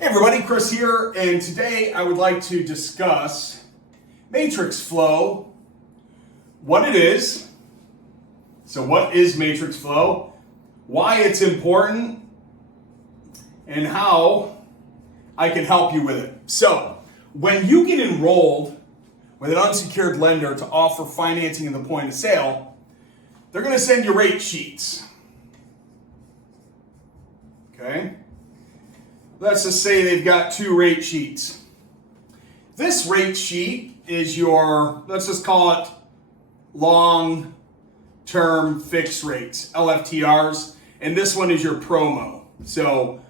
Hey everybody, Chris here, and today I would like to discuss matrix flow, what it is. So what is matrix flow, why it's important, and how I can help you with it. So when you get enrolled with an unsecured lender to offer financing in the point of sale, they're going to send you rate sheets. Okay? Let's just say they've got two rate sheets. This rate sheet is your, let's just call it long-term fixed rates, LFTRs, and this one is your promo. So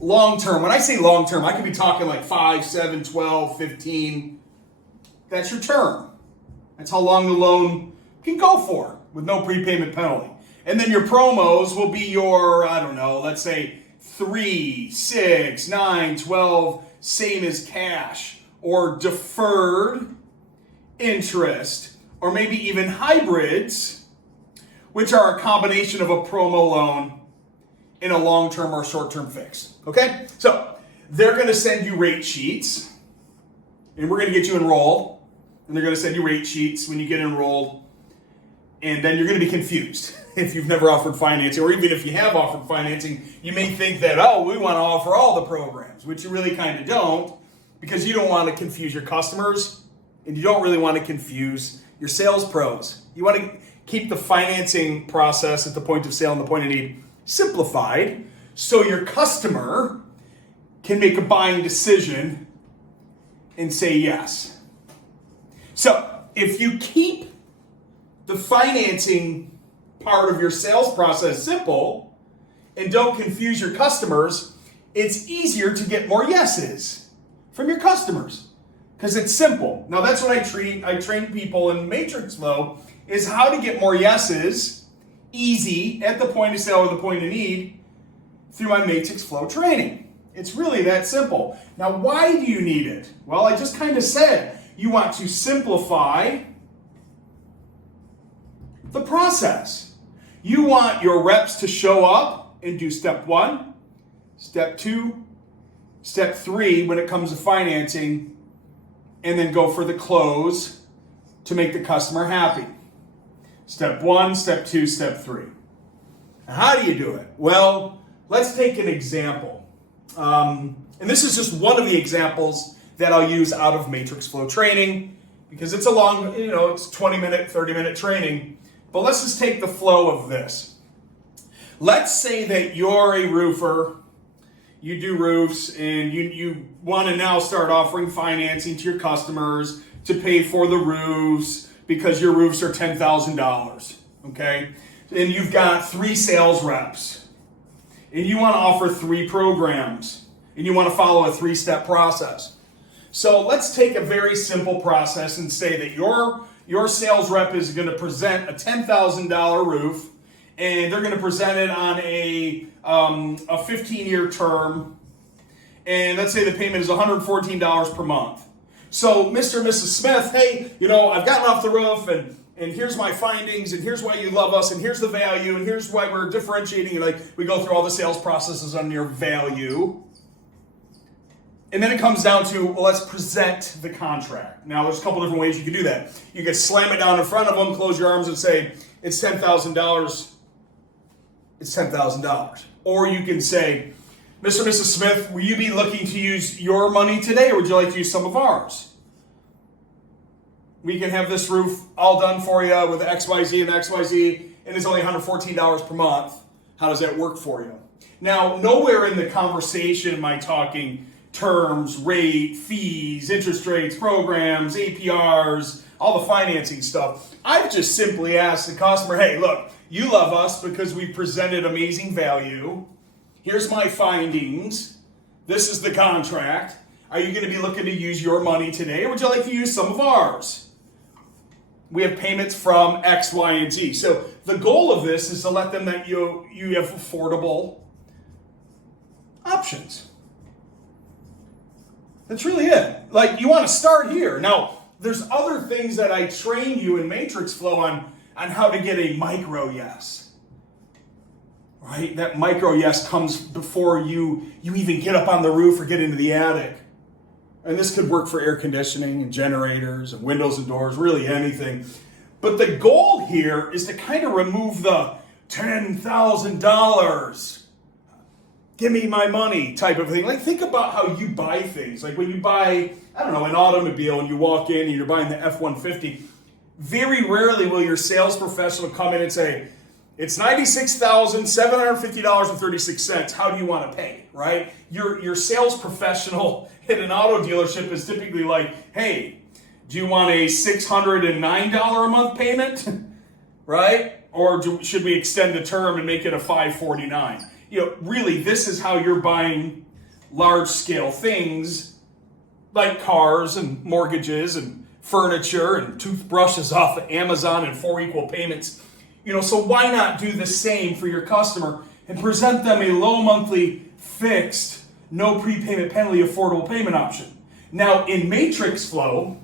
long-term, when I say long-term, I could be talking like 5, 7, 12, 15. That's your term. That's how long the loan can go for with no prepayment penalty. And then your promos will be your, I don't know, let's say 3, 6, 9, 12, same as cash, or deferred interest, or maybe even hybrids, which are a combination of a promo loan in a long-term or short-term fix. Okay? So they're going to send you rate sheets, and we're going to get you enrolled, and they're going to send you rate sheets when you get enrolled, and then you're going to be confused. If you've never offered financing, or even if you have offered financing, you may think that, oh, we want to offer all the programs, which you really kind of don't, because you don't want to confuse your customers, and you don't really want to confuse your sales pros. You want to keep the financing process at the point of sale and the point of need simplified, so your customer can make a buying decision and say yes. So if you keep the financing part of your sales process simple and don't confuse your customers, it's easier to get more yeses from your customers because it's simple. Now that's what I train people in matrix flow, is how to get more yeses easy at the point of sale or the point of need through my matrix flow training. It's really that simple. Now why do you need it? Well, I just kind of said you want to simplify the process. You want your reps to show up and do step 1, step 2, step 3 when it comes to financing, and then go for the close to make the customer happy. Step 1, step 2, step 3. Now, how do you do it? Well, let's take an example. And this is just one of the examples that I'll use out of matrix flow training because it's a long, it's 20-minute, 30-minute training. But let's just take the flow of this. Let's say that you're a roofer, you do roofs, and you want to now start offering financing to your customers to pay for the roofs because your roofs are $10,000, okay? And you've got 3 sales reps, and you want to offer 3 programs, and you want to follow a 3-step process. So let's take a very simple process and say that your sales rep is going to present a $10,000 roof, and they're going to present it on a 15-year term, and let's say the payment is $114 per month. So Mr. and Mrs. Smith, hey, I've gotten off the roof, and here's my findings, and here's why you love us, and here's the value, and here's why we're differentiating. Like we go through all the sales processes on your value. And then it comes down to, well, let's present the contract. Now, there's a couple different ways you can do that. You can slam it down in front of them, close your arms and say, it's $10,000. It's $10,000. Or you can say, Mr. and Mrs. Smith, will you be looking to use your money today, or would you like to use some of ours? We can have this roof all done for you with XYZ and XYZ, and it's only $114 per month. How does that work for you? Now, nowhere in the conversation am I talking terms, rate, fees, interest rates, programs, APRs, all the financing stuff. I've just simply asked the customer, hey, look, you love us because we presented amazing value. Here's my findings. This is the contract. Are you going to be looking to use your money today, or would you like to use some of ours? We have payments from X, Y, and Z. So the goal of this is to let them that you have affordable options. That's really it. Like, you want to start here. Now, there's other things that I train you in matrix flow on how to get a micro yes. right? That micro yes comes before you even get up on the roof or get into the attic. And this could work for air conditioning and generators and windows and doors, really anything. But the goal here is to kind of remove the $10,000, give me my money type of thing. Like, think about how you buy things. Like when you buy, I don't know, an automobile and you walk in and you're buying the F-150, very rarely will your sales professional come in and say, it's $96,750.36. How do you want to pay, right? Your sales professional at an auto dealership is typically like, hey, do you want a $609 a month payment, right? Or should we extend the term and make it a $549? Really, this is how you're buying large-scale things like cars and mortgages and furniture and toothbrushes off of Amazon in 4 equal payments. So why not do the same for your customer and present them a low monthly, fixed, no prepayment penalty, affordable payment option? Now, in Matrix Flow,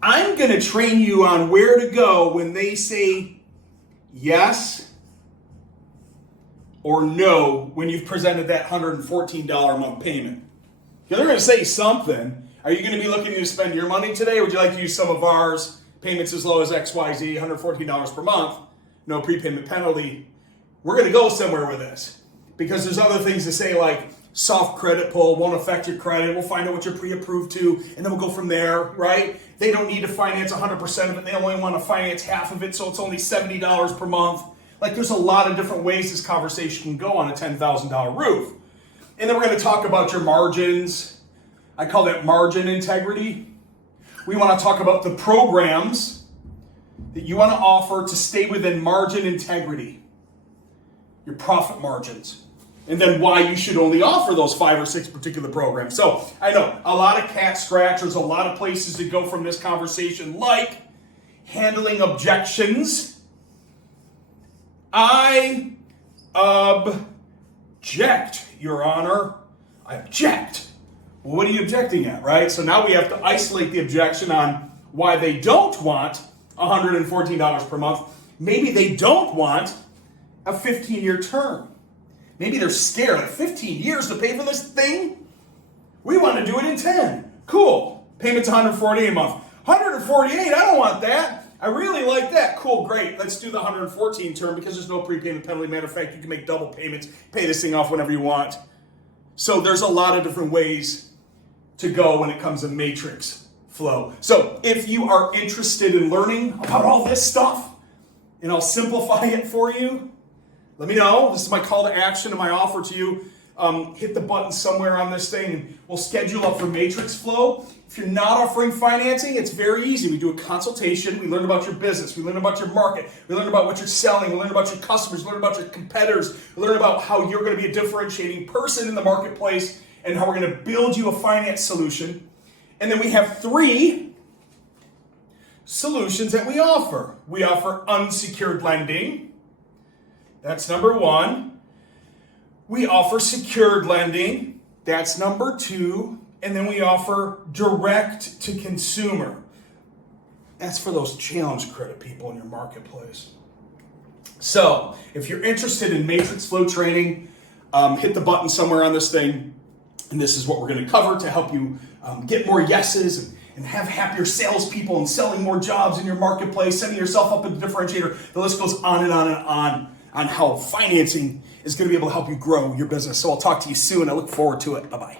I'm going to train you on where to go when they say yes or no when you've presented that $114 a month payment. They're going to say something. Are you going to be looking to spend your money today, or would you like to use some of ours? Payments as low as XYZ, $114 per month, no prepayment penalty. We're going to go somewhere with this because there's other things to say like soft credit pull, won't affect your credit. We'll find out what you're pre-approved to, and then we'll go from there, right? They don't need to finance 100% of it. They only want to finance half of it, so it's only $70 per month. Like, there's a lot of different ways this conversation can go on a $10,000 roof. And then we're going to talk about your margins. I call that margin integrity. We want to talk about the programs that you want to offer to stay within margin integrity, your profit margins, and then why you should only offer those 5 or 6 particular programs. So I know a lot of cat scratchers, a lot of places to go from this conversation, like handling objections. I object, Your Honor. I object. Well, what are you objecting at, right? So now we have to isolate the objection on why they don't want $114 per month. Maybe they don't want a 15-year term. Maybe they're scared. Like 15 years to pay for this thing? We want to do it in 10. Cool. Payment's $148 a month. $148, I don't want that. I really like that. Cool, great. Let's do the 114 term because there's no prepayment penalty. Matter of fact, you can make double payments, pay this thing off whenever you want. So there's a lot of different ways to go when it comes to Matrix Flow. So if you are interested in learning about all this stuff, and I'll simplify it for you, let me know. This is my call to action and my offer to you. Hit the button somewhere on this thing and we'll schedule up for Matrix Flow. If you're not offering financing, it's very easy. We do a consultation. We learn about your business. We learn about your market. We learn about what you're selling. We learn about your customers. We learn about your competitors. We learn about how you're going to be a differentiating person in the marketplace and how we're going to build you a finance solution. And then we have 3 solutions that we offer. We offer unsecured lending. That's number 1. We offer secured lending. That's number 2. And then we offer direct to consumer. That's for those challenge credit people in your marketplace. So if you're interested in Matrix Flow training, hit the button somewhere on this thing. And this is what we're going to cover to help you get more yeses and have happier salespeople and selling more jobs in your marketplace, setting yourself up as a differentiator. The list goes on and on and on how financing is going to be able to help you grow your business. So I'll talk to you soon. I look forward to it. Bye-bye.